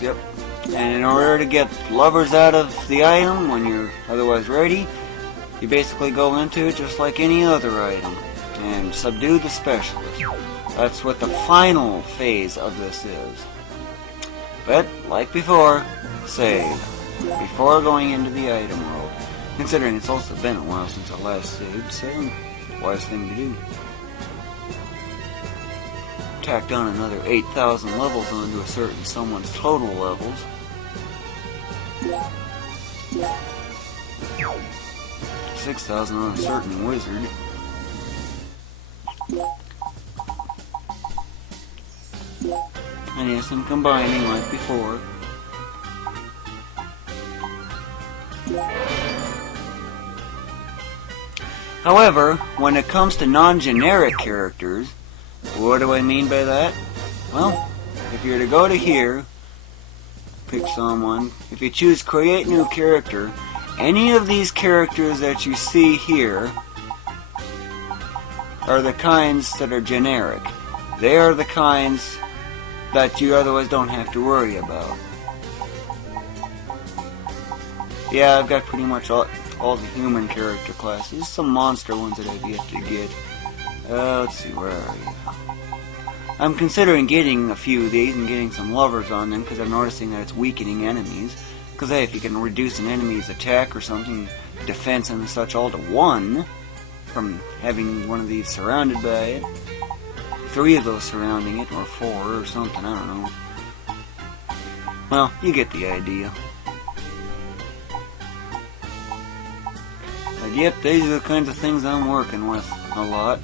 Yep. And in order to get lovers out of the item when you're otherwise ready, you basically go into it just like any other item and subdue the specialist. That's what the final phase of this is. But, like before, save before going into the item world. Considering it's also been a while since I last saved, so wise thing to do. Tacked on another 8,000 levels onto a certain someone's total levels. 6,000 on a certain wizard. And yes, I'm combining like before. However, when it comes to non-generic characters, what do I mean by that? Well, if you're to go to here, pick someone, if you choose create new character, any of these characters that you see here are the kinds that are generic. They are the kinds that you otherwise don't have to worry about. Yeah, I've got pretty much all the human character classes. Some monster ones that I've yet to get. Let's see, where are you? I'm considering getting a few of these and getting some lovers on them because I'm noticing that it's weakening enemies. Because hey, if you can reduce an enemy's attack or something, defense and such all to 1 from having one of these surrounded by it, 3 of those surrounding it, or 4 or something, I don't know. Well, you get the idea. But yep, these are the kinds of things I'm working with a lot.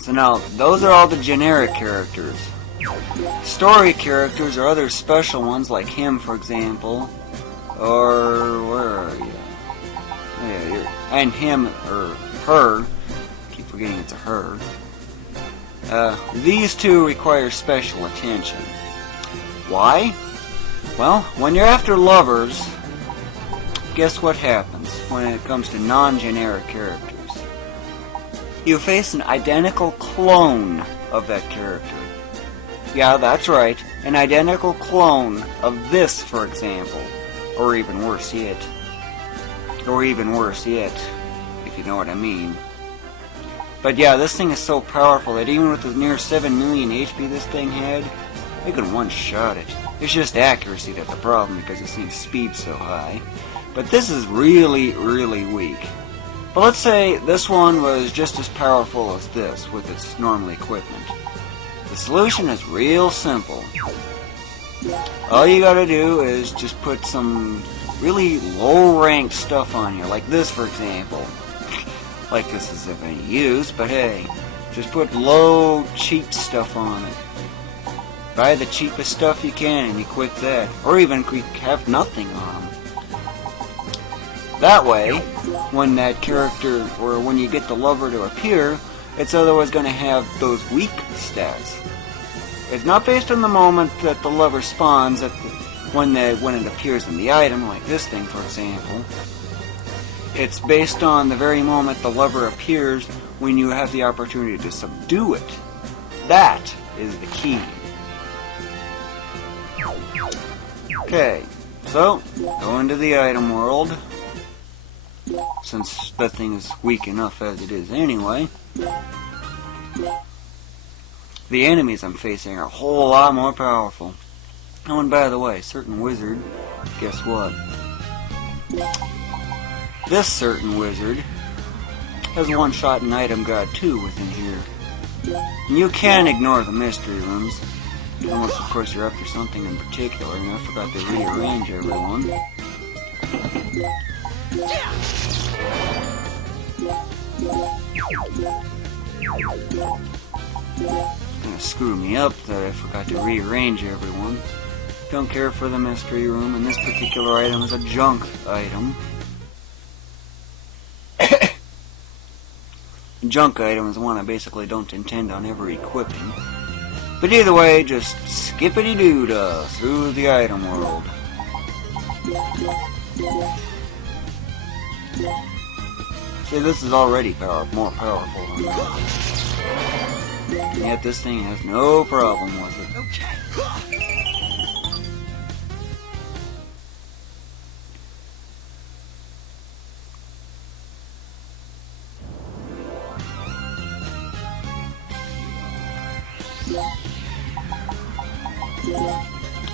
So now, those are all the generic characters. Story characters are other special ones like him, for example. Or, where are you? Yeah, and him, or her. I keep forgetting it's a her. These two require special attention. Why? Well, when you're after lovers, guess what happens when it comes to non-generic characters? You face an identical clone of that character. Yeah, that's right, an identical clone of this, for example. Or even worse yet. Or even worse yet, if you know what I mean. But yeah, this thing is so powerful that even with the near 7 million HP this thing had, you can one-shot it. It's just accuracy that's the problem because it seems speed so high. But this is really, really weak. But let's say this one was just as powerful as this with its normal equipment. The solution is real simple. All you gotta do is just put some really low-ranked stuff on you, like this for example. Like this is of any use, but hey, just put low, cheap stuff on it. Buy the cheapest stuff you can and equip that, or even have nothing on them. That way, when that character, or when you get the lover to appear, it's otherwise going to have those weak stats. It's not based on the moment that the lover spawns, when it appears in the item, like this thing for example. It's based on the very moment the lover appears when you have the opportunity to subdue it. That is the key. Okay, so, go into the item world. Since that thing is weak enough as it is anyway. The enemies I'm facing are a whole lot more powerful. Oh, and by the way, certain wizard, guess what? This certain wizard has one-shot an item god 2 within here. And you can ignore the mystery rooms, unless of course you're after something in particular, and I forgot to rearrange everyone. Gonna screw me up that I forgot to rearrange everyone. Don't care for the mystery room, and this particular item is a junk item. Junk item is one I basically don't intend on ever equipping. But either way, just skippity-doo-dah through the item world. See, this is already more powerful than that. And yet this thing has no problem with it.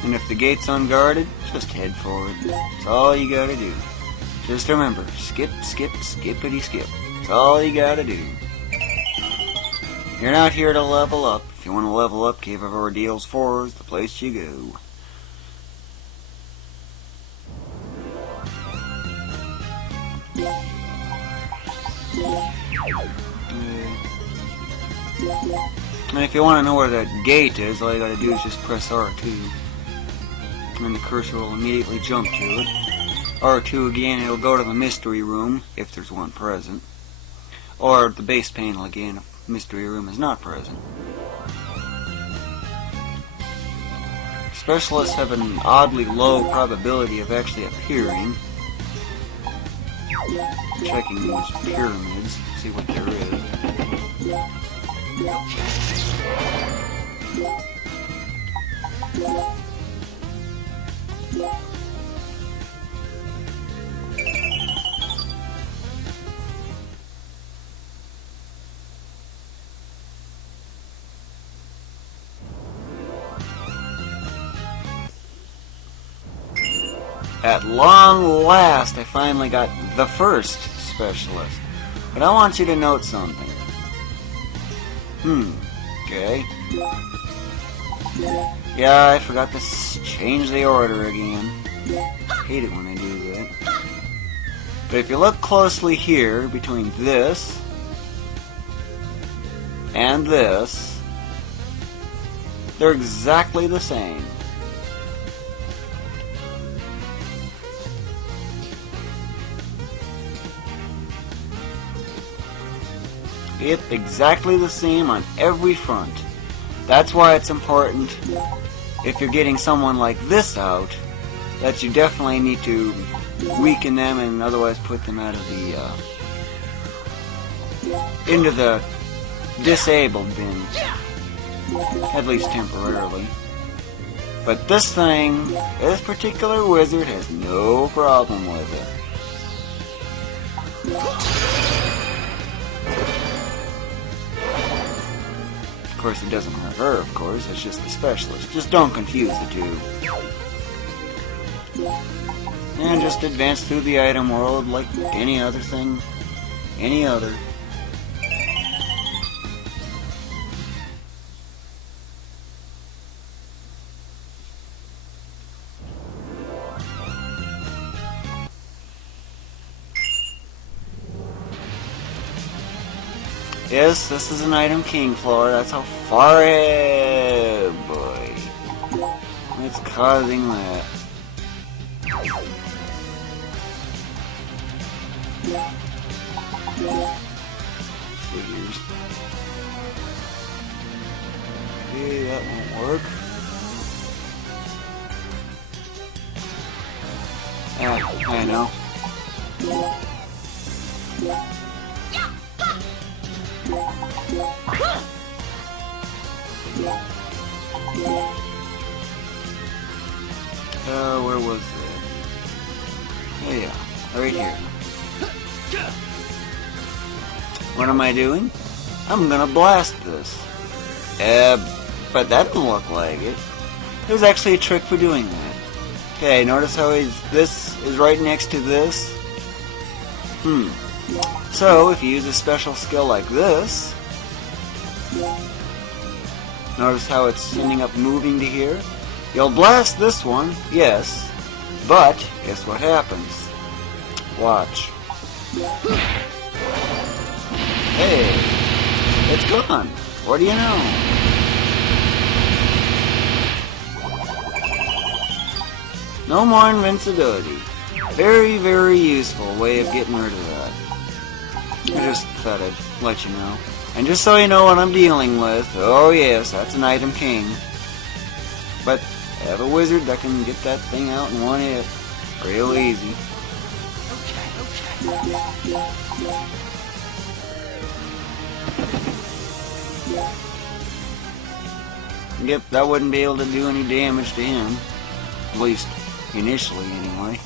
And if the gate's unguarded, just head for it. That's all you gotta do. Just remember, skip, skip, skippity skip. That's all you gotta do. You're not here to level up. If you want to level up, Cave of Ordeals 4 is the place you go. And if you want to know where that gate is, all you gotta do is just press R2. And the cursor will immediately jump to it. R2 again, it'll go to the mystery room, if there's one present. Or the base panel again, if mystery room is not present. Specialists have an oddly low probability of actually appearing. Checking these pyramids, see what there is. At long last, I finally got the first specialist. But I want you to note something. Okay. Yeah, I forgot to change the order again. I hate it when I do that. But if you look closely here, between this and this, they're exactly the same. It's exactly the same on every front. That's why it's important, if you're getting someone like this out, that you definitely need to weaken them and otherwise put them out of the, into the disabled bin. At least temporarily. But this thing, this particular wizard has no problem with it. Of course, it doesn't hurt her, of course, it's just the specialist. Just don't confuse the two. And just advance through the item world like any other thing. Any other. Yes, this is an item king floor. That's how far it... boy. It's causing that. Figures. Okay, that won't work. I know. Where was it? Oh yeah, right here. What am I doing? I'm gonna blast this. But that doesn't look like it. There's actually a trick for doing that. Okay, notice how this is right next to this? So, if you use a special skill like this, notice how it's ending up moving to here? You'll blast this one, yes, but guess what happens? Watch. Hey, it's gone. What do you know? No more invincibility. Very, very useful way of getting rid of that. I just thought I'd let you know. And just so you know what I'm dealing with, oh yes, that's an item king. But I have a wizard that can get that thing out in one hit. Real easy. Yep, that wouldn't be able to do any damage to him. At least, initially, anyway.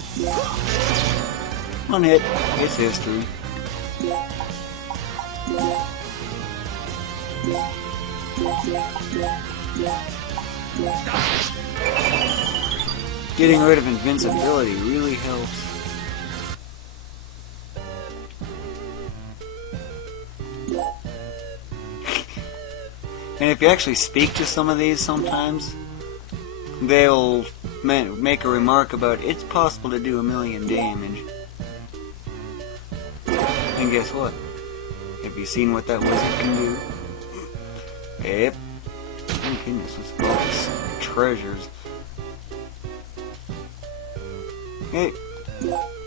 One hit, it's history. Getting rid of invincibility really helps. And if you actually speak to some of these sometimes, they'll make a remark about it's possible to do 1,000,000 damage. And guess what? Have you seen what that wizard can do? Yep. Oh goodness, let's go all these treasures. Hey,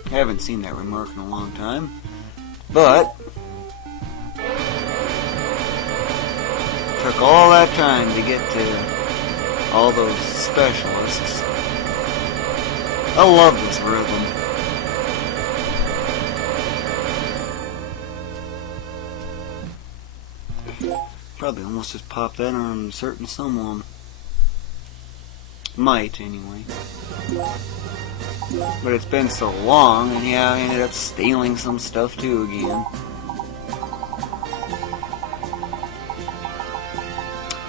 I haven't seen that remark in a long time, but took all that time to get to all those specialists. I love this rhythm. Probably almost just pop that on certain someone. Might, anyway. But it's been so long, and yeah, I ended up stealing some stuff too again.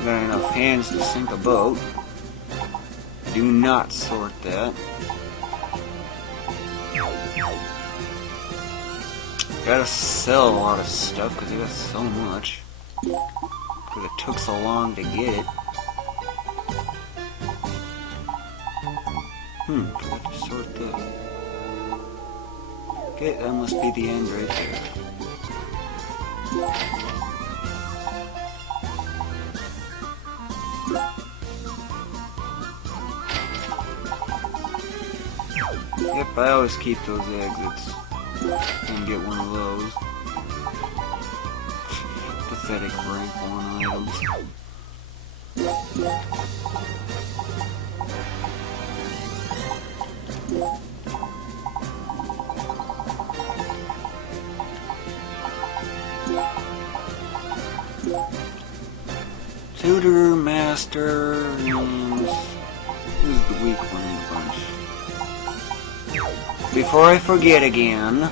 Got enough hands to sink a boat. Do not sort that. Gotta sell a lot of stuff because I got so much. Because it took so long to get it. Forgot to sort that. Okay, that must be the end right there. Yep, I always keep those exits and get one of those. Pathetic rank 1 items. Tutor, master, and who's the weak one in the bunch? Before I forget again,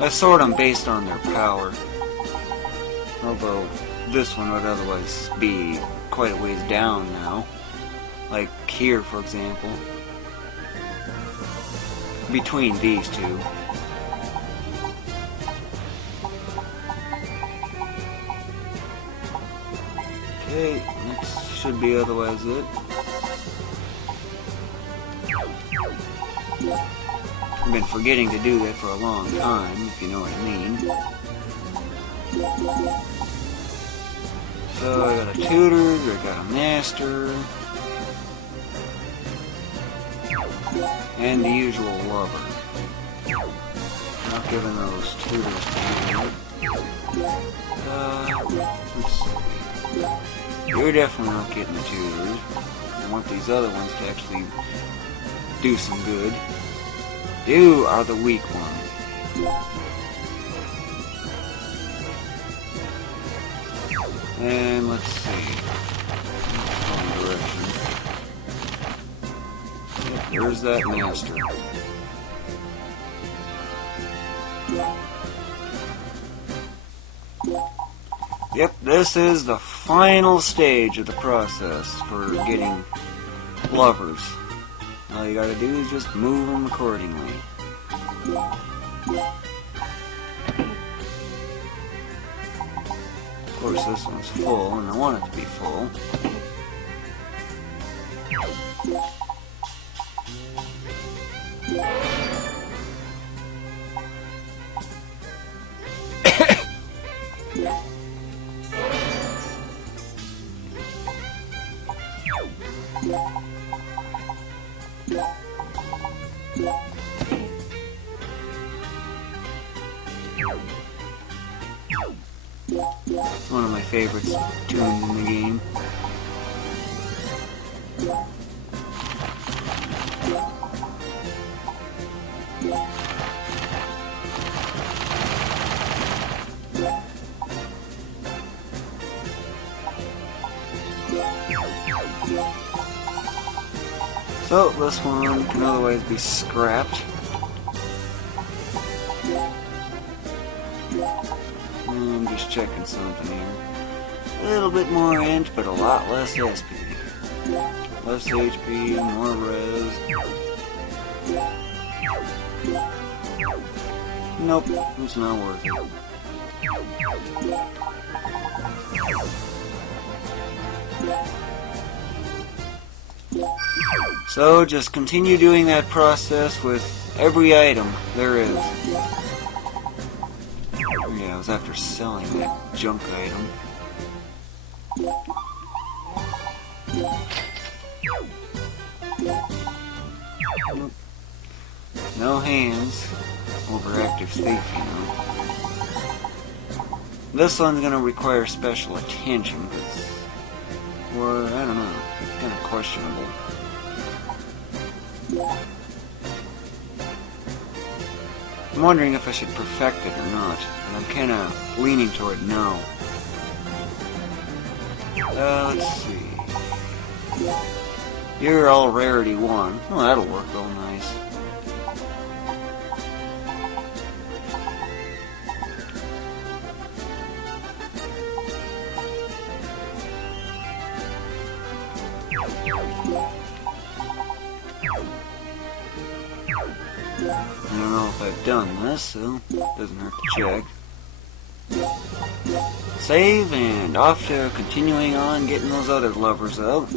I sort them based on their power. Although this one would otherwise be quite a ways down now. Like here, for example. Between these two. Okay, that should be otherwise it. I've been forgetting to do that for a long time, if you know what I mean. So I got a tutor, I got a master, and the usual lover. Not giving those tutors to let's see. You're definitely not getting the tutors. I want these other ones to actually do some good. You are the weak one. And let's see. Wrong direction. Yep, there's that master. Yep, this is the final stage of the process for getting lovers. All you gotta do is just move them accordingly. Of course, this one's full, and I want it to be full. One of my favorite tunes in the game. So this one can otherwise be scrapped. I'm just checking something here. A little bit more int, but a lot less SP. Less HP, more res. Nope, it's not working. So just continue doing that process with every item there is. Yeah, I was after selling that junk item. Nope. No hands. Overactive thief, you know. This one's gonna require special attention, because, or, I don't know, it's kind of questionable. I'm wondering if I should perfect it or not, and I'm kind of leaning toward no. Let's see. You're all rarity 1. Well, that'll work real nice. I don't know if I've done this, so doesn't hurt to check. Save, and off to continuing on getting those other lovers out.